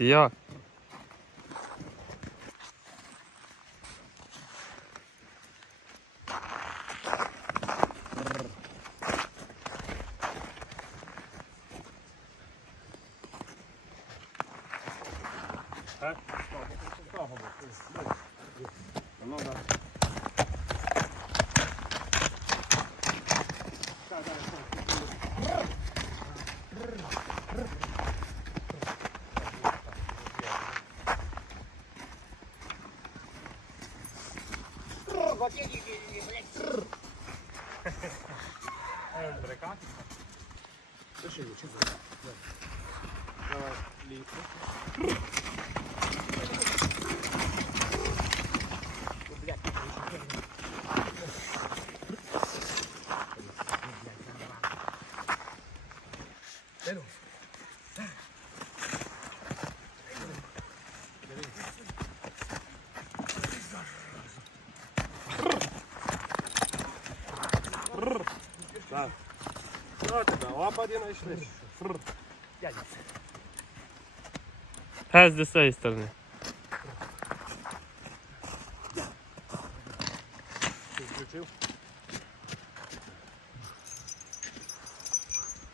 Я. Так. Що тебе? Лападі знайшли? Гез з цієї сторони. Включив?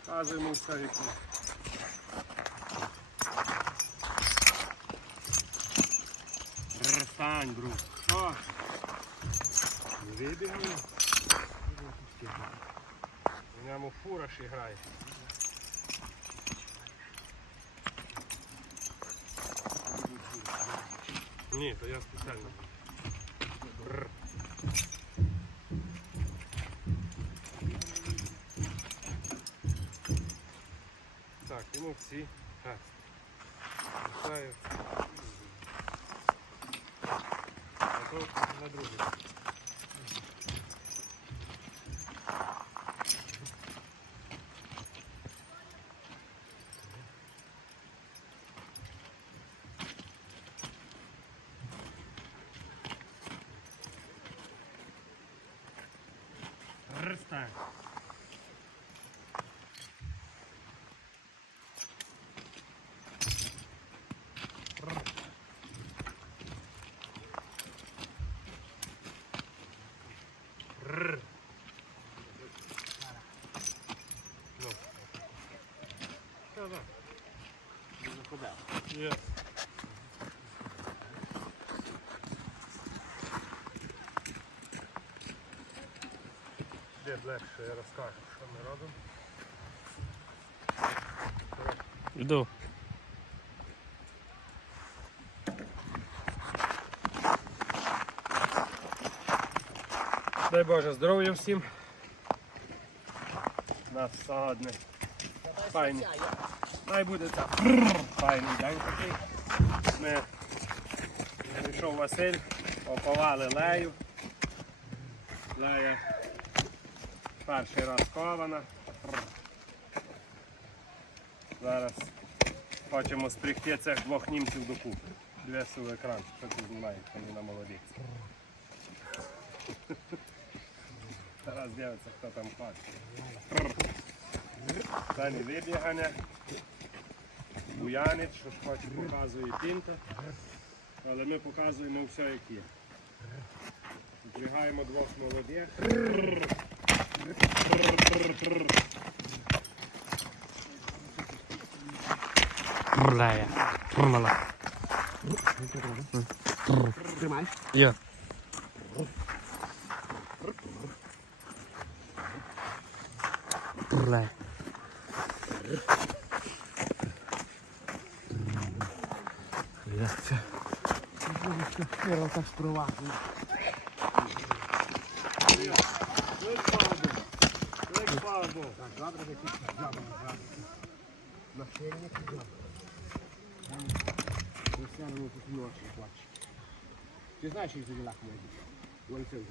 Каже йому все які. Стань, друг. Що? Вибігли? У ньому фура ж грає. Ні, то я спеціально. Бррр. Так, йому всі. Лишаю. А на другий. Yes. Дід легше я розкажу, що ми робимо. Йду. Дай Боже здоров'я всім. Нас сагадне. Файний. Дай буде так. Файний день такий. Ми прийшов Василь, оповали лею. Лея перший раз кована. Зараз хочемо стригти цих двох німців докупи. Дивися в екран, що ти знімаєш, вони на молодець. Зараз дивиться, хто там хоче. Далі вибігання. Буянець, що хоче показує пінта. Але ми показуємо все як є. Впрягаємо двох молодих. Брляя. Брмала. Тримай. Я. Брляя. Віра так спровадила. Так, завтра якийсь жаба назад. Насильник жаба. Весняно тут ночі плаче. Ти знаєш, як за ділах моїх? Вон це вже.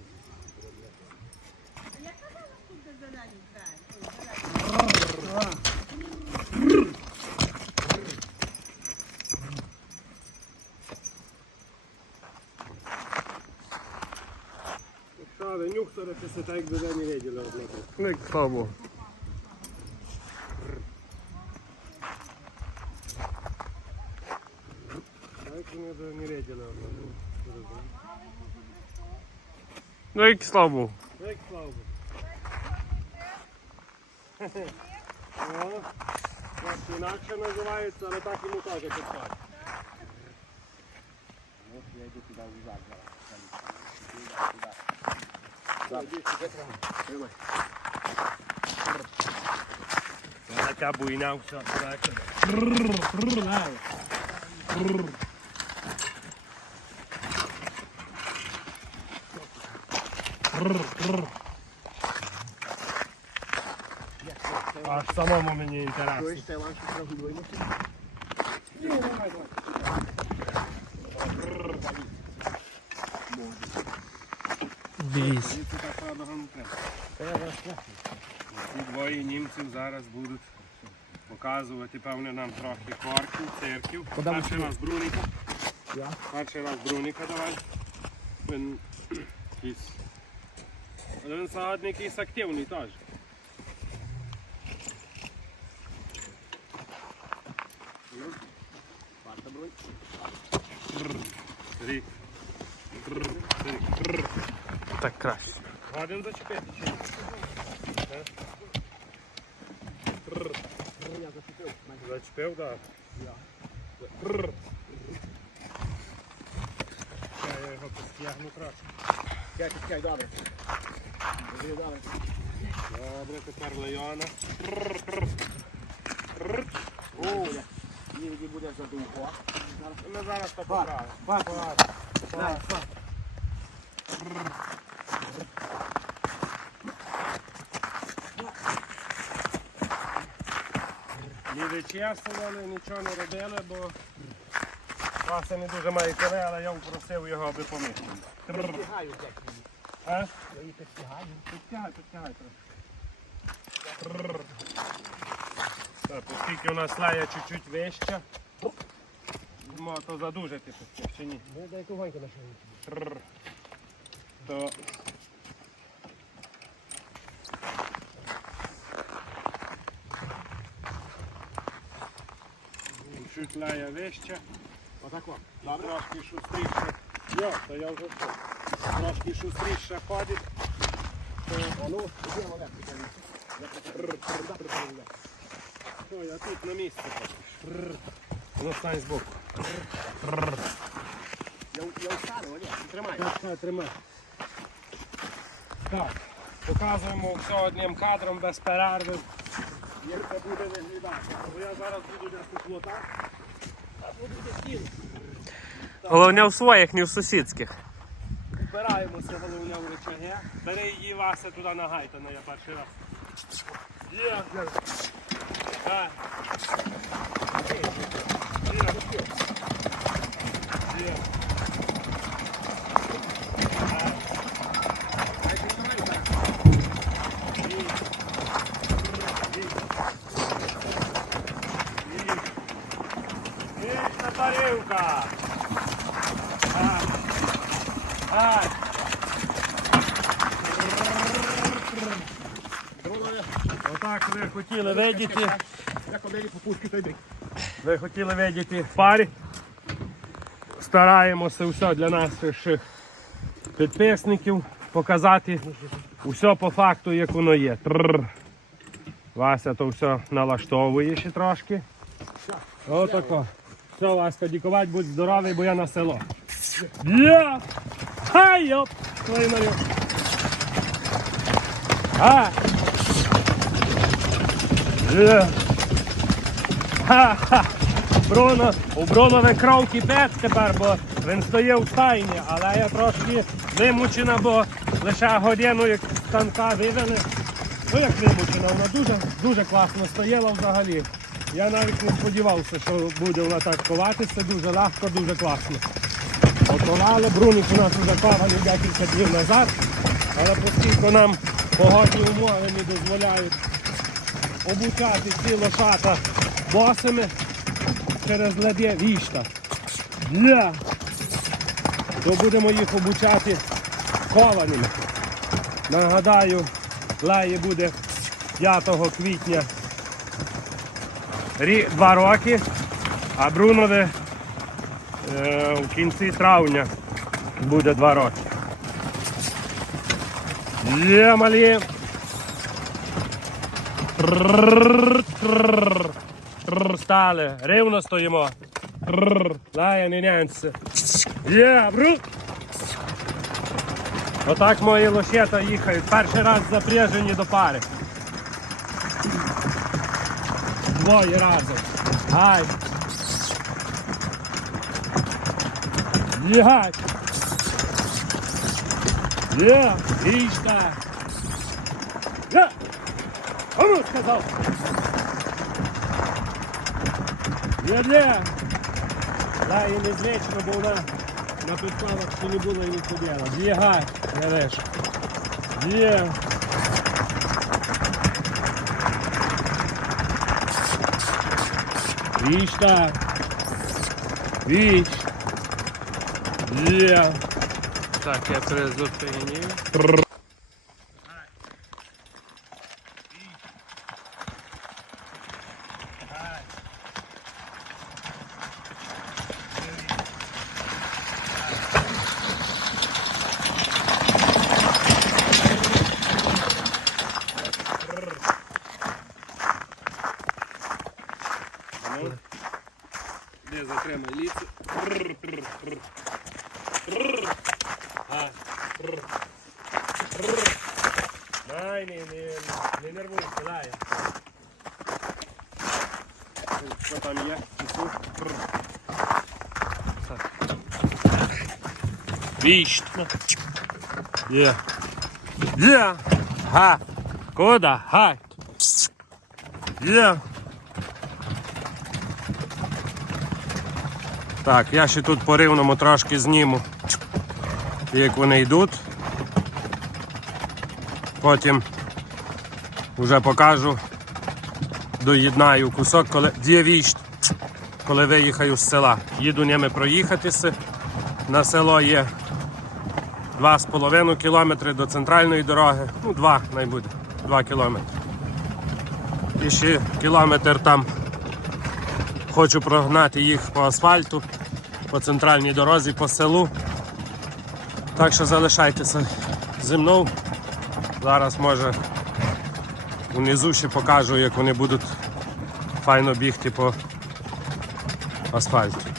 Що ви нюхторитеся так, якби ви не виділи одного. Ну, як слава Богу. Короче, ми вже не ріділи одного. Ну і слава Богу. Як слава Богу. О, трошки інакше називається, але так йому теж підходить. От я йду туди взад зараз. Це така буйня все. Аж самому мені інтересно. Чуєш, це ланчик Треба. Ці двоє німців зараз будуть показувати, певне, нам трохи корків, цирків. Перший раз Бруніка. Перший раз Бруніка давай. Він якийсь. Він сьогодні якийсь активний теж. Варта бронь. Рік. Так краще. Годин зачепити зачепив. Зачепив, так. Я. Його постягну трохи. Чекай, чекай, добре. Добре, добре. Добре, тепер. Тррр. О. Іноді буде задумко. Зараз. Ми зараз то поправимо. Ні вичесували, нічого не робили, бо Вася не дуже має коли, але я попросив його, аби. Тррр. Підтягаю десь. А? Я її підтягаю. Підтягай, підтягай трохи. Так, оскільки у нас лая чуть-чуть вища, мо то задужати чи ні. Дай тугонько на шию. То чуть лая вища, Отак о. і трошки шустріше. Йо, то я вже все. Трошки шустріше ходить. А ну. Що, я тут на місці. Тррр. Ну, стань збоку. Я я встану, ні, тримай. Так, так, тримай. Так, показуємо все одним кадром без перерви. Як це буде виглядати. Бо я зараз буду десь тут лотати. А буду десь стіл. Головне в своїх, не в сусідських. Збираємося головне в речаги. Бери її Вася туди на гайтана, я перший раз. Є. Є. Вічна тарілка. А. А. Отак ви хотіли видіти. Ви хотіли видіти парі. Стараємося все для наших підписників показати усе по факту, як воно є. Тррр. Вася то все налаштовує ще трошки. Отако. Все, Васька, дікувати, будь здоровий, бо я на село. Я! Хай йоп! Марію. А! Ха-ха! Бруно, у Брунове кров кипить тепер, бо він стоїть у стайні, але я трошки вимучена, бо лише годину як станка вивели. Ну як вимучена, вона дуже, дуже класно стояла взагалі. Я навіть не сподівався, що буде вона так коватися, дуже легко, дуже класно. Готували, Бруник у нас вже кований декілька днів назад, але оскільки нам погодні умови не дозволяють обучати ці лошата босими через леде вішта. То будемо їх обучати кованими. Нагадаю, леї буде 5 квітня два роки, а Брунове Е, в кінці травня буде два роки. Є малі. Стали, рівно стоїмо. Лаянинянці. Є, бру! Отак мої лошета їхають. Перший раз запряжені до пари. Двоє разом. Гай. Їгать. Є, річка. Помочь сказал. Верне. Да, і не звично, бо вона на підставах ще не було і не поділа. Є гай, береш. Є. Віч так. Віч. Є. Так, я перезупиню. Ай, не, не, не нервуйся, дай. Що там є? Несу. Віщ. Є. Є. Га. Куда? Га. Є. Так, я ще тут по рівному трошки зніму, як вони йдуть. Потім вже покажу, доєднаю кусок, коли дівіщ, коли виїхаю з села. Їду ними проїхатися. На село є 2,5 кілометри до центральної дороги. Ну, 2 найбуде, 2 кілометри. І ще кілометр там Хочу прогнати їх по асфальту, по центральній дорозі, по селу. Так що залишайтеся зі мною. Зараз може унизу ще покажу, як вони будуть файно бігти по асфальту.